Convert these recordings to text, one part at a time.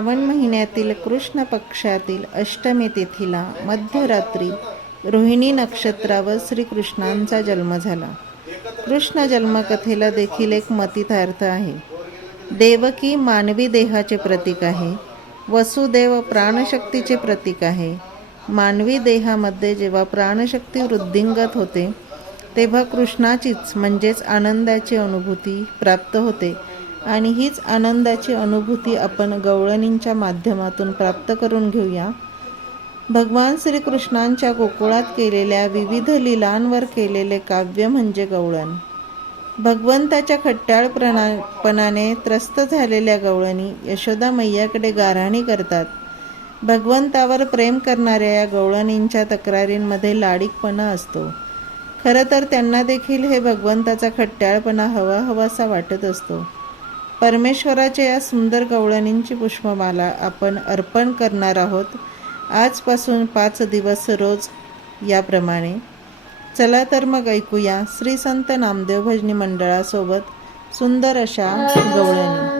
श्रावण महिन्यातील कृष्ण पक्षातील अष्टमी तिथीला मध्यरात्री रोहिणी नक्षत्रावर श्रीकृष्णांचा जन्म झाला. कृष्ण जन्मकथेला देखील एक मतितार्थ आहे. देवकी मानवी देहाचे प्रतीक आहे. वसुदेव प्राणशक्तीचे प्रतीक आहे. मानवी देहामध्ये जेव्हा प्राणशक्ती वृद्धिंगत होते तेव्हा कृष्णाचीच म्हणजेच आनंदाची अनुभूती प्राप्त होते. आणि हीच आनंदाची अनुभूती आपण गवळणींच्या माध्यमातून प्राप्त करून घेऊया. भगवान श्रीकृष्णांच्या गोकुळात केलेल्या विविध लीलांवर केलेले काव्य म्हणजे गवळण. भगवंताच्या खट्याळपणाने त्रस्त झालेल्या गवळणी यशोदा मैयाकडे गाराणी करतात. भगवंतावर प्रेम करणाऱ्या या गवळणींच्या तक्रारींमध्ये लाडीकपणा असतो. खरं तर त्यांना देखील हे भगवंताचा खट्याळपणा हवा हवासा वाटत असतो. परमेश्वराच्या या सुंदर गवळणींची पुष्पमाला आपण अर्पण करणार आहोत. आजपासून पाच दिवस रोज याप्रमाणे. चला तर मग ऐकूया श्री संत नामदेव भजनी मंडळासोबत सुंदर अशा गवळणी.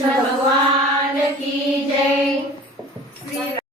कृष्ण भगवान